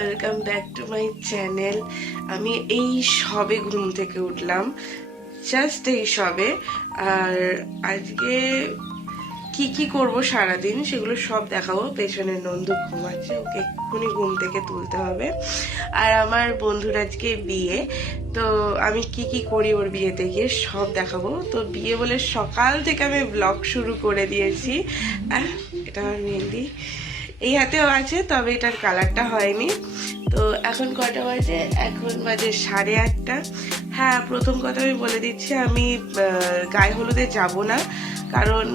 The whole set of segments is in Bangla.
Welcome back to my channel. আমি এই সবে ঘুম থেকে উঠলাম, জাস্ট এই সবে। আর আজকে কি কি করব সারাদিন সেগুলো সব দেখাবো। পেছনে নন্দু ঘুমাচ্ছে, ওকে এক্ষুনি ঘুম থেকে তুলতে হবে। আর আমার বন্ধুর আজকে বিয়ে, তো আমি কি কি করি ওর বিয়েতে গিয়ে সব দেখাবো। তো বিয়ে বলে সকাল থেকে আমি ব্লগ শুরু করে দিয়েছি। এটা আমার মেহেন্দি, এই হাতেও আছে, তবে এটার কালারটা হয়নি। তো এখন কটা বাজে? এখন বাজে 8:30। হ্যাঁ, প্রথম কথা আমি বলে দিচ্ছি, আমি গায়ে হলুদে যাব না, কারণ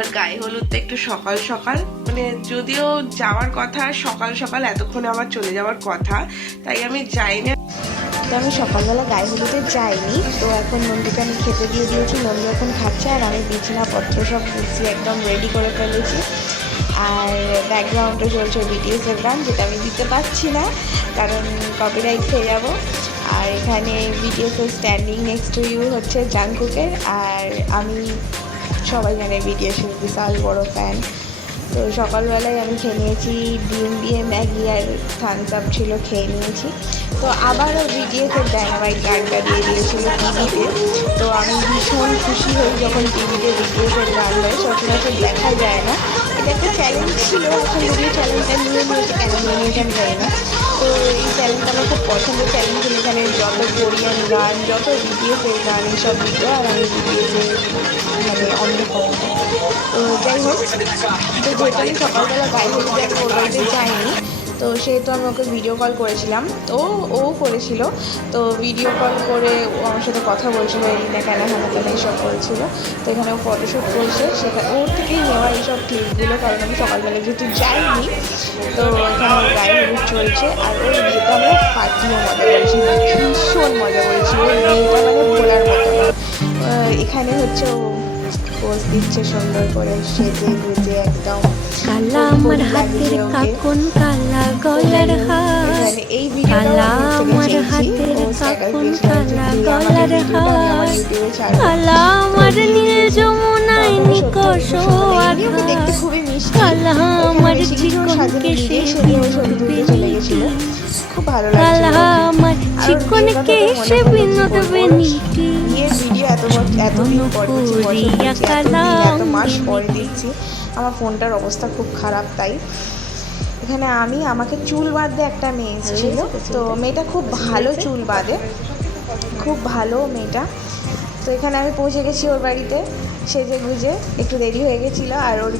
আর গায়ে হলুদটা একটু সকাল সকাল, মানে যদিও যাওয়ার কথা সকাল সকাল, এতক্ষণে আমার চলে যাওয়ার কথা, তাই আমি যাই না। তো আমি সকালবেলা গায়ে হলুদে যাইনি। তো এখন নন্দুকে আমি খেতে দিয়ে দিয়েছি, নন্দু এখন খাচ্ছে, আর আমি বিছানাপত্র সব গুছিয়ে একদম রেডি করে ফেলেছি। আর ব্যাকগ্রাউন্ডে চলছে বিটিএসের গান, যেটা আমি দিতে পারছি না কারণ কপিরাইট খেয়ে যাব। আর এখানে বিটিএসের স্ট্যান্ডিং নেক্সট টু ইউ হচ্ছে জাংকুকের, আর আমি সবাই জানে বিটিএসের বিশাল বড় ফ্যান। তো সকালবেলায় আমি খেয়ে নিয়েছি ডিম দিয়ে ম্যাগি, আর থামস আপ ছিল, খেয়ে নিয়েছি। তো আবারও বিটিএসের ডায়নামাইট গানটা দিয়ে দিয়েছিল টিভিতে। তো আমি ভীষণ খুশি হই যখন টিভিতে বিটিএসের গান দেয়, সচরাচর দেখা যায় না। এটা একটা চ্যালেঞ্জ ছিল, এখন যদি চ্যালেঞ্জটা নিয়ে নিয়েছে, কেন নিয়ে নিয়েছে আমি জানি না। তো এই চ্যালেঞ্জটা আমার খুব পছন্দের চ্যালেঞ্জ ছিল, এখানে যত কোরিয়ান গান, যত বিটিএসের গান এইসব দিত, আর আমি বিটিএসের মানে অন্যতম। তো যাই হোক, তো যেহেতু আমি সকালবেলা গায়ে হলুদে আমি ওর বাড়িতে যাইনি, তো সেহেতু আমি ওকে ভিডিও কল করেছিলাম, তো ও করেছিল। তো ভিডিও কল করে ও আমার সাথে কথা বলছিল, এলিনা কেন হ্যানা কেন এইসব করেছিল। তো এখানে ও ফটোশ্যুট করছে, সেখানে ওর থেকেই নেওয়া এইসব ক্লিপগুলো, কারণ আমি সকালবেলা যেহেতু যাইনি। তো এখানে ওর গায়ে হলুদ চলছে, আর ওর বিয়েতে আমরা ফাটিয়ে মজা করেছি, ভীষণ মজা করেছি। ওর বিয়েটা মানে ভোলার মতো না। এখানে হচ্ছে ও পোজ দিচ্ছে সুন্দর করে সেজে গুজে একদম। কালা আমার হাতের কাকন, কালা গলার হার, এই কালা আমার হাতের কাকন, কালা গলার হার, কালা আমার নীল যমুনায় নিকষ আধার, কালা আমার চিকন কেশে বিনোদবে নীতি, কালা আমার চিকন কেশে বিনোদবে নীতি, আমার ফোনটার অবস্থা খুব খারাপ, তাই এখানে আমাকে চুল বাঁধতে একটা মেয়ে এসেছিল। তো মেয়েটা খুব ভালো চুল বাঁধে, খুব ভালো মেয়েটা। তো এখানে আমি পৌঁছে গেছি ওর বাড়িতে সেজে গুজে, একটু দেরি হয়ে গেছিলো। আর ওর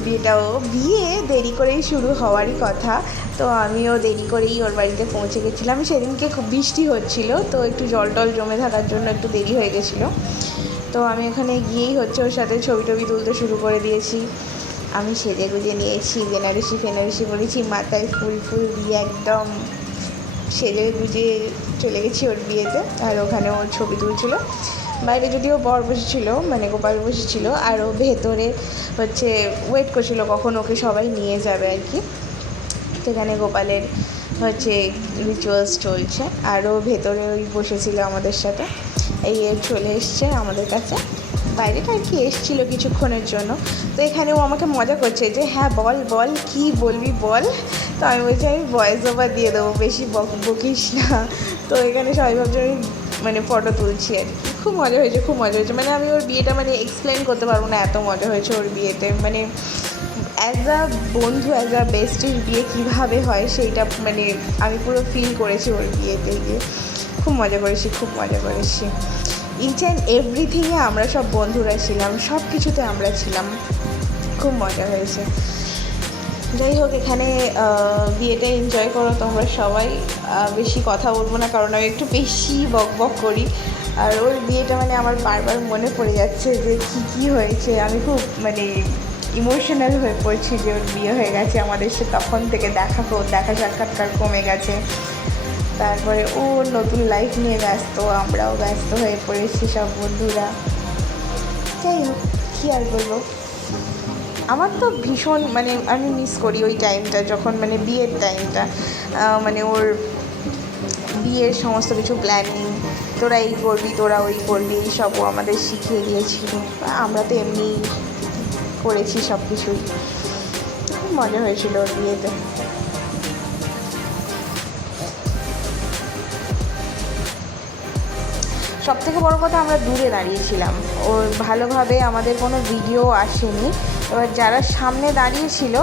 বিয়ে দেরি করেই শুরু হওয়ারই কথা, তো আমিও দেরি করেই ওর বাড়িতে পৌঁছে গেছিলাম। সেদিনকে খুব বৃষ্টি হচ্ছিলো, তো একটু জল টল জমে থাকার জন্য একটু দেরি হয়ে গেছিলো। তো আমি ওখানে গিয়েই হচ্ছে ওর সাথে ছবি টবি তুলতে শুরু করে দিয়েছি। আমি সেজে গুজে নিয়েছি, বেনারসি পরেছি, মাথায় ফুল দিয়ে একদম সেজে গুজে চলে গেছি ওর বিয়েতে। আর ওখানে ওর ছবি তুলছিল, বাইরে যদিও বর বসেছিল, মানে গোপাল বসেছিল, আর ও ভেতরে হচ্ছে ওয়েট করছিল কখন ওকে সবাই নিয়ে যাবে আর কি। সেখানে গোপালের হচ্ছে রিচুয়ালস চলছে, আর ও ভেতরে ওই বসেছিল আমাদের সাথে। এই চলে এসছে আমাদের কাছে, বাইরেটা আর কি এসেছিলো কিছুক্ষণের জন্য। তো এখানে ও আমাকে মজা করছে যে হ্যাঁ বল কি বলবি বল। তো আমি বলছি আমি ভয়েস ওভার দিয়ে দেবো, বেশি বকিস না। তো এখানে সবাই ভাবছে আমি মানে ফটো তুলছি আর কি। খুব মজা হয়েছে, মানে আমি ওর বিয়েটা মানে এক্সপ্লেন করতে পারবো না, এত মজা হয়েছে ওর বিয়েতে। মানে অ্যাজ আ বন্ধু, অ্যাজ আ বেস্টির বিয়ে কীভাবে হয় সেইটা মানে আমি পুরো ফিল করেছি ওর বিয়েতে গিয়ে। খুব মজা করেছি ইচ অ্যান্ড এভরিথিংয়ে আমরা সব বন্ধুরা ছিলাম, সব কিছুতে আমরা ছিলাম, খুব মজা হয়েছে। যাই হোক, এখানে বিয়েটা এনজয় করো তোমরা সবাই। বেশি কথা বলবো না, কারণ আমি একটু বেশি বক করি। আর ওর বিয়েটা মানে আমার বারবার মনে পড়ে যাচ্ছে যে কী হয়েছে। আমি খুব মানে ইমোশনাল হয়ে পড়ছি যে ওর বিয়ে হয়ে গেছে, আমাদের সে তখন থেকে দেখা সাক্ষাৎকার কমে গেছে। তারপরে ও নতুন লাইফ নিয়ে ব্যস্ত, আমরাও ব্যস্ত হয়ে পড়েছি সব বন্ধুরা। যাই হোক, কী আর বলবো, আমার তো ভীষণ মানে আমি মিস করি ওই টাইমটা, যখন মানে বিয়ের টাইমটা, মানে ওর বিয়ের সমস্ত কিছু প্ল্যানিং, তোরা এই করবি, তোরা ওই করবি, এইসবও আমাদের শিখিয়ে দিয়েছিল। আমরা তো এমনি করেছি সব কিছুই। খুব মজা হয়েছিল ওর বিয়েতে। সবথেকে বড় কথা আমরা দূরে দাঁড়িয়েছিলাম, ওর ভালোভাবে আমাদের কোনো ভিডিও আসেনি। এবার যারা সামনে দাঁড়িয়েছিল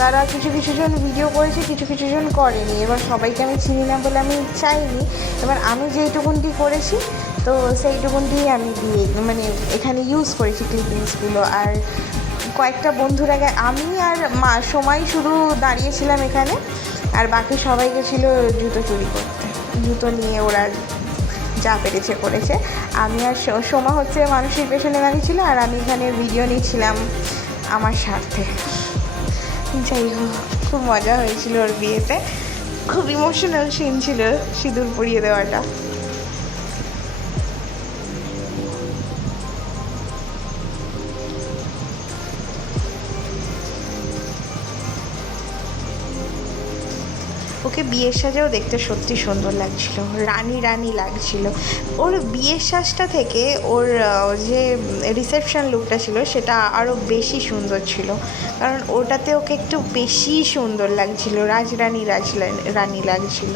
তারা কিছু জন ভিডিও করেছে, কিছু জন করেনি। এবার সবাইকে আমি চিনি না বলে আমি চাইনি। এবার আমি যেইটুকুনটি করেছি তো সেইটুকুনটি আমি দিয়ে মানে এখানে ইউজ করেছি ক্লিপিংসগুলো। আর কয়েকটা বন্ধুর আগে আমি আর সময় শুধু দাঁড়িয়েছিলাম এখানে, আর বাকি সবাই গেছিলো জুতো চুরি করতে। জুতো নিয়ে ওরা যা পেরেছে করেছে। আমি আর সোমা হচ্ছে মানুষের পেছনে দাঁড়িয়েছিল, আর আমি এখানে ভিডিও নিচ্ছিলাম আমার স্বার্থে। যাই হোক, খুব মজা হয়েছিল ওর বিয়েতে। খুব ইমোশনাল সিন ছিল সিঁদুর পরিয়ে দেওয়াটা। ওকে বিয়ের সাজেও দেখতে সত্যি সুন্দর লাগছিল, রানী লাগছিল। ওর বিয়ের সাজটা থেকে ওর যে রিসেপশন লুকটা ছিল সেটা আরও বেশি সুন্দর ছিল, কারণ ওটাতে ওকে একটু বেশি সুন্দর লাগছিল, রানী লাগছিল।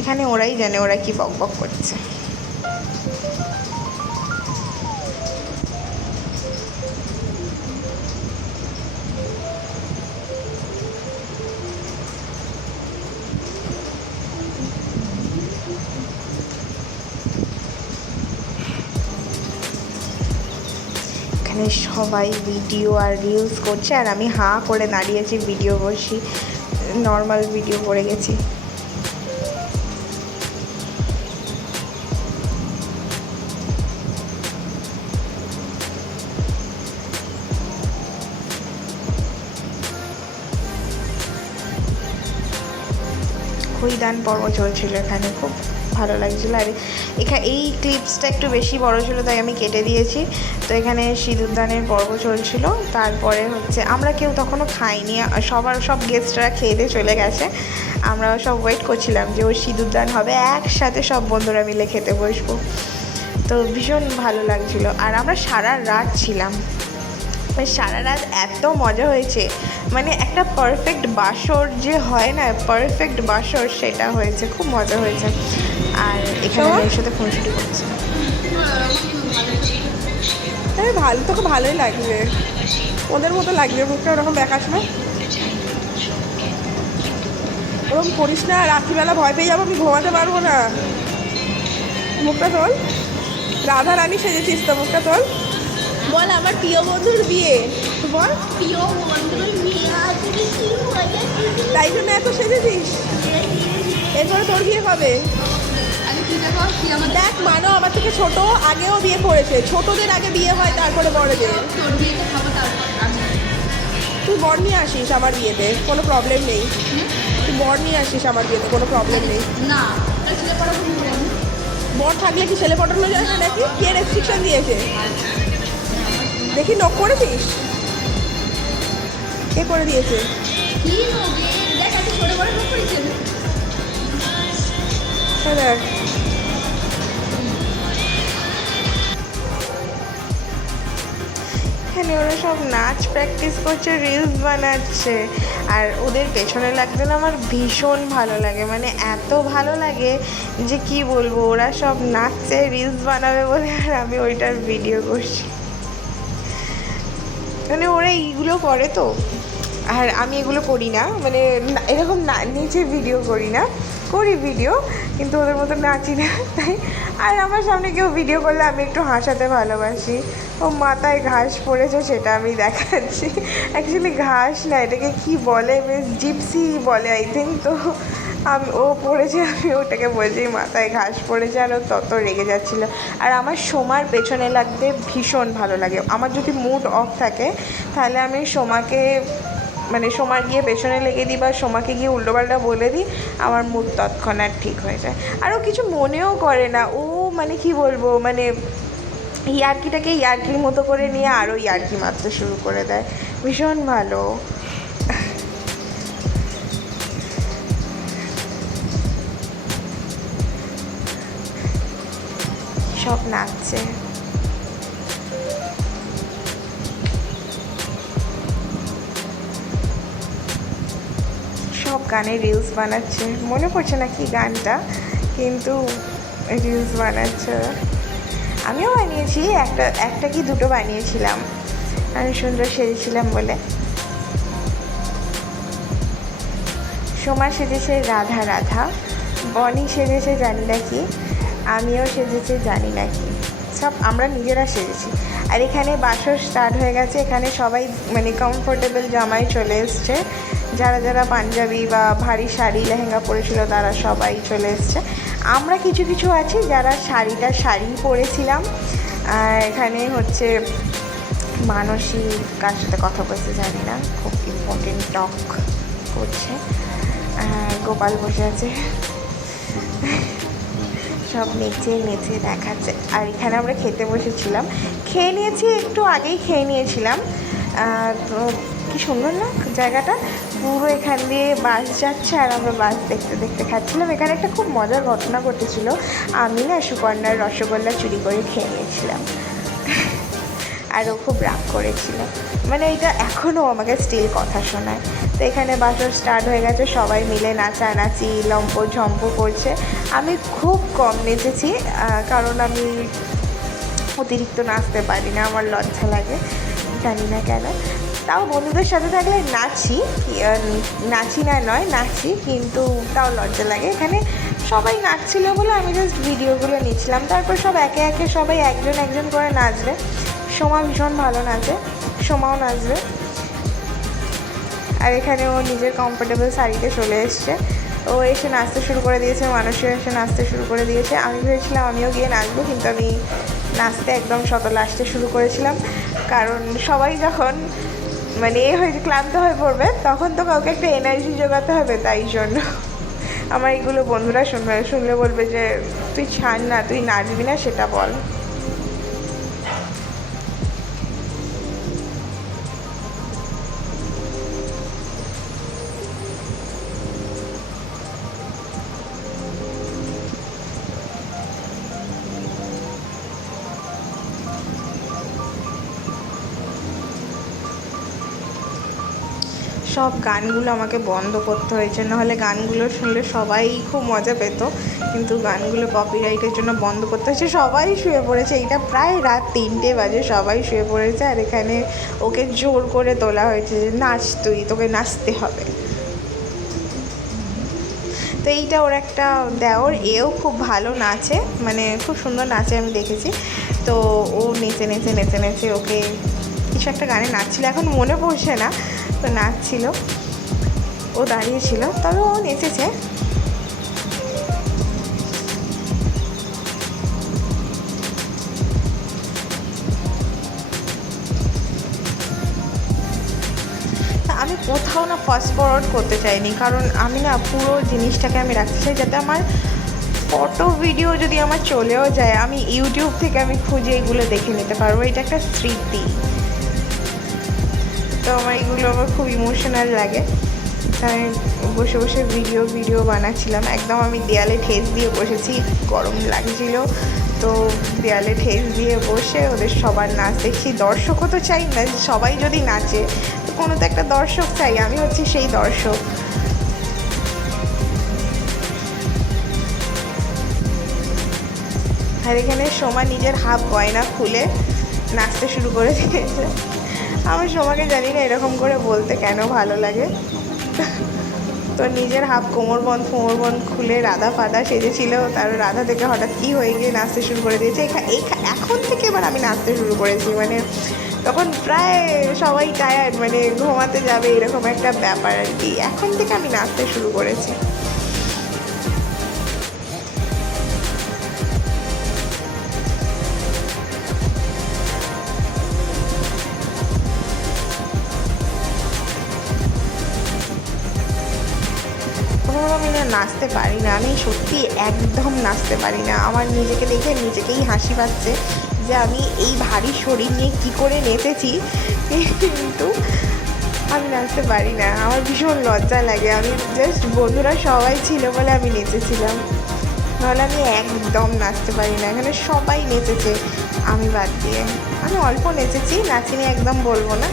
এখানে ওরাই জানে ওরা কি বকবক করছে। এখানে সবাই ভিডিও আর রিলস করছে, আর আমি হাঁ করে দাঁড়িয়েছি, ভিডিও করছি, নর্মাল ভিডিও করে গেছি। খৈদান পর্ব চলছিল এখানে, খুব ভালো লাগছিলো। আর এই ক্লিপসটা একটু বেশি বড় ছিল তাই আমি কেটে দিয়েছি। তো এখানে সিঁদুরদানের পর্ব চলছিল। তারপরে হচ্ছে আমরা কেউ তখনও খাইনি, সব গেস্টরা খেয়ে দিয়ে চলে গেছে। আমরা সব ওয়েট করছিলাম যে ওর সিঁদুরদান হবে, একসাথে সব বন্ধুরা মিলে খেতে বসবো। তো ভীষণ ভালো লাগছিলো। আর আমরা সারা রাত ছিলাম, সারা রাত এত মজা হয়েছে, মানে একটা পারফেক্ট বাসর যে হয় না, পারফেক্ট বাসর সেটা হয়েছে, খুব মজা হয়েছে। আর এখানে ওর সাথে ফোনশুটি করছে। হ্যাঁ ভালো, তোকে ভালোই লাগবে, ওদের মতো লাগবে। মুখটা ওরকম দেখাস না, ওরকম করিস না। রাত্রিবেলা ভয় পেয়ে যাবো, আমি ঘুমাতে পারবো না। মুখটা তোল, রাধা রানী সেজেছিস তো, মুখটা তোল। বল আমার প্রিয় বন্ধুর বিয়ে, বল প্রিয় বন্ধুর বিয়ে, তাই জন্য এত সেজেছিস। এরপরে তোর বিয়ে কবে? দেখ মানো আমার থেকে ছোট, আগেও বিয়ে করেছে, ছোটদের আগে বিয়ে হয় তারপরে বড়দের। তুই বর নিয়ে আসিস আমার বিয়েতে, কোনো প্রবলেম নেই। তুই বর নিয়ে আসিস আমার বিয়েতে, কোনো প্রবলেম নেই। না বর থাকলে কি ছেলে পটানো যায় না নাকি? কে রেস্ট্রিকশন দিয়েছে? দেখি নক করেছিস, কে করে দিয়েছে? দেখ এখানে ওরা সব নাচ প্র্যাকটিস করছে, রিলস বানাচ্ছে। আর ওদের পেছনে লাগতে না আমার ভীষণ ভালো লাগে, মানে এত ভালো লাগে যে কি বলবো। ওরা সব নাচছে রিলস বানাবে বলে, আর আমি ওইটার ভিডিও করছি। মানে ওরা এইগুলো করে তো, আর আমি এগুলো করি না, মানে এরকম নিচে ভিডিও করি না, করি ভিডিও কিন্তু ওদের মতো নাচি না তাই। আর আমার সামনে কেউ ভিডিও করলে আমি একটু হাসাতে ভালোবাসি। ও মাথায় ঘাস পড়েছে সেটা আমি দেখাচ্ছি, অ্যাকচুয়ালি ঘাস না, এটাকে কি বলে, বেশ জিপসি বলে আই থিঙ্ক। তো ও পড়েছে, আমি ওটাকে বলছি মাথায় ঘাস পড়েছে, আর ও তত রেগে যাচ্ছিলো। আর আমার সোমার পেছনে লাগতে ভীষণ ভালো লাগে। আমার যদি মুড অফ থাকে তাহলে আমি সোমাকে মানে সোমার গিয়ে পেছনে লেগে দিই বা সোমাকে গিয়ে উল্টোপাল্টা বলে দিই, আমার মুড তৎক্ষণাৎ ঠিক হয়ে যায়। আর ও কিছু মনেও করে না, ও মানে কি বলবো, মানে ইয়ার্কিটাকে ইয়ার্কির মতো করে নিয়ে আরও ইয়ার্কি মারতে শুরু করে দেয়, ভীষণ ভালো। সব নাচছে, সব গানে রিলস বানাচ্ছে, মনে পড়ছে না কি গানটা, কিন্তু রিলস বানাচ্ছে। আমিও বানিয়েছি, একটা কি দুটো বানিয়েছিলাম, আমি সুন্দর সেজেছিলাম বলে। সোমা সেজেছে রাধা রাধা, বনি সেজেছে জানি না কি, আমিও সেজেছি জানি না কি, সব আমরা নিজেরা সেজেছি। আর এখানে বাসর স্টার্ট হয়ে গেছে, এখানে সবাই মানে কমফোর্টেবল জামাই চলে এসছে, যারা যারা পাঞ্জাবি বা ভারী শাড়ি লেহেঙ্গা পরেছিল তারা সবাই চলে এসছে। আমরা কিছু কিছু আছি যারা শাড়ি পরেছিলাম। আর এখানে হচ্ছে মানসী কার সাথে কথা বলতে জানি না, খুব ইম্পর্টেন্ট টক করছে। গোপাল বসে আছে, সব নেচে নেচে দেখাচ্ছে। আর এখানে আমরা খেতে বসেছিলাম, খেয়ে নিয়েছি, একটু আগেই খেয়ে নিয়েছিলাম। তো কি সুন্দর না জায়গাটা, পুরো এখান দিয়ে বাস যাচ্ছে আর আমরা বাস দেখতে দেখতে খাচ্ছিলাম। এখানে একটা খুব মজার ঘটনা ঘটেছিল, আমি না সুকন্যার রসগোল্লা চুরি করে খেয়ে নিয়েছিলাম আর ও খুব রাগ করেছিল, মানে এটা এখনও আমাকে স্টিল কথা শোনায়। তো এখানে বাসর স্টার্ট হয়ে গেছে, সবাই মিলে নাচানাচি লম্প ঝম্প করছে। আমি খুব কম নেচেছি, কারণ আমি অতিরিক্ত নাচতে পারি না, আমার লজ্জা লাগে, জানি না কেন। তাও বন্ধুদের সাথে থাকলে নাচি না নয় নাচি, কিন্তু তাও লজ্জা লাগে। এখানে সবাই নাচছিল বলে আমি জাস্ট ভিডিওগুলো নিচ্ছিলাম, তারপর সব একে একে সবাই একজন একজন করে নাচবে। সোমা ভীষণ ভালো নাচে, সোমাও নাচবে। আর এখানে ও নিজের কমফোর্টেবল শাড়িতে চলে এসছে, ও এসে নাচতে শুরু করে দিয়েছে, মানুষও এসে নাচতে শুরু করে দিয়েছে। আমি ভেবেছিলাম আমিও গিয়ে নাচবো, কিন্তু আমি নাচতে একদম লাস্টে শুরু করেছিলাম, কারণ সবাই যখন মানে হয়ে ক্লান্ত হয়ে পড়বে তখন তো কাউকে একটা এনার্জি জোগাতে হবে, তাই জন্য। আমার এগুলো বন্ধুরা শুনলে বলবে যে তুই ছাড় না, তুই নাচবি না সেটা বল। সব গানগুলো আমাকে বন্ধ করতে হয়েছে, নাহলে গানগুলো শুনলে সবাই খুব মজা পেত, কিন্তু গানগুলো কপিরাইটের জন্য বন্ধ করতে হয়েছে। সবাই শুয়ে পড়েছে, এইটা প্রায় রাত 3টে বাজে, সবাই শুয়ে পড়েছে। আর এখানে ওকে জোর করে তোলা হয়েছে যে নাচ, তোকে নাচতে হবে। তো এইটা ওর একটা দেওর, এও খুব ভালো নাচে, মানে খুব সুন্দর নাচে আমি দেখেছি। তো ও নেচে নেচে নেচে নেচে ওকে কিছু একটা গানে নাচছিল, এখন মনে পড়ছে না, তো নাচছিল, ও দাঁড়িয়েছিল, তবে ও নেচেছে। আমি কোথাও না ফাস্ট ফরওয়ার্ড করতে চাইনি, কারণ আমি না পুরো জিনিসটাকে আমি রাখতে চাই, যাতে আমার ফটো ভিডিও যদি আমার চলেও যায়, আমি ইউটিউব থেকে আমি খুঁজে এগুলো দেখে নিতে পারবো, এটা একটা স্মৃতি। তো আমার এগুলো আমার খুব ইমোশনাল লাগে, তাই বসে বসে ভিডিও বানাচ্ছিলাম। একদম আমি দেয়ালে ঠেস দিয়ে বসেছি, গরম লাগছিল, তো দেয়ালে ঠেস দিয়ে বসে ওদের সবার নাচ দেখছি। দর্শকও তো চাই না, সবাই যদি নাচে তো কোনো তো একটা দর্শক চাই, আমি হচ্ছি সেই দর্শক। আর এখানে সোমা নিজের হাফ গয়না খুলে নাচতে শুরু করে দিয়েছে। আমার সোমাকে জানি না এরকম করে বলতে কেন ভালো লাগে। তো নিজের হাফ কোমরবন্ধ খুলে রাধা ফাদা সেজেছিল, তার রাধা থেকে হঠাৎ কী হয়ে গিয়ে নাচতে শুরু করে দিয়েছে। এখন থেকে এবার আমি নাচতে শুরু করেছি, মানে তখন প্রায় সবাই টায়ার্ড, মানে ঘুমাতে যাবে এরকম একটা ব্যাপার আর কি। এখন থেকে আমি নাচতে শুরু করেছি। আমি না নাচতে পারি না, আমি সত্যি একদম নাচতে পারি না। আমার নিজেকে দেখে নিজেকেই হাসি পাচ্ছে যে আমি এই ভারী শরীর নিয়ে কী করে নেচেছি, কিন্তু আমি নাচতে পারি না, আমার ভীষণ লজ্জা লাগে। আমি জাস্ট বন্ধুরা সবাই ছিল বলে আমি নেচেছিলাম, নাহলে আমি একদম নাচতে পারি না। এখানে সবাই নেচেছে আমি বাদ দিয়ে, আমি অল্প নেচেছি, নাচিনি একদম বলবো না,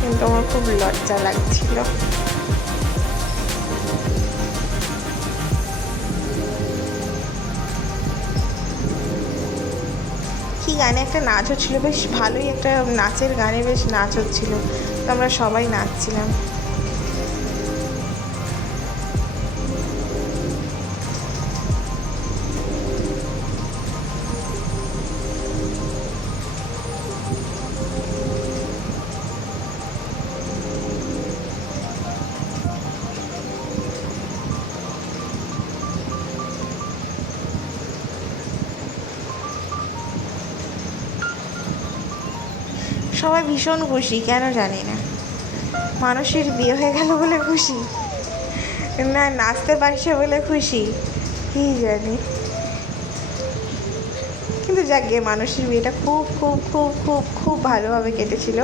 কিন্তু আমার খুব লজ্জা লাগছিল। গানে একটা নাচ হচ্ছিলো, বেশ ভালোই একটা নাচের গানে বেশ নাচ হচ্ছিলো, তো আমরা সবাই নাচছিলাম। সবাই ভীষণ খুশি, কেন জানি না, মানুষের বিয়ে হয়ে গেল বলে খুশি, না নাচতে পারছে বলে খুশি, কী জানি। কিন্তু যাক গে, মানুষের বিয়েটা খুব খুব খুব খুব খুব ভালোভাবে কেটেছিল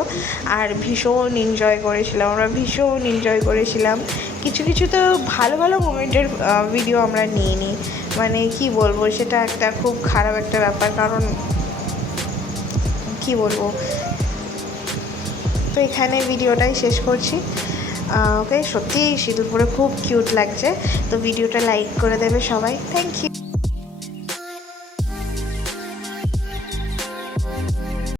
আর ভীষণ এনজয় করেছিলাম আমরা, ভীষণ এনজয় করেছিলাম। কিছু কিছু তো ভালো ভালো মোমেন্টের ভিডিও আমরা নিয়ে নিই, মানে কি বলবো, সেটা একটা খুব খারাপ একটা ব্যাপার, কারণ কি বলবো। তো এখানে ভিডিওটাই শেষ করছি। ওকে, সত্যিই সিঁদুর পরে খুব কিউট লাগছে। তো ভিডিওটা লাইক করে দেবে সবাই, থ্যাংক ইউ।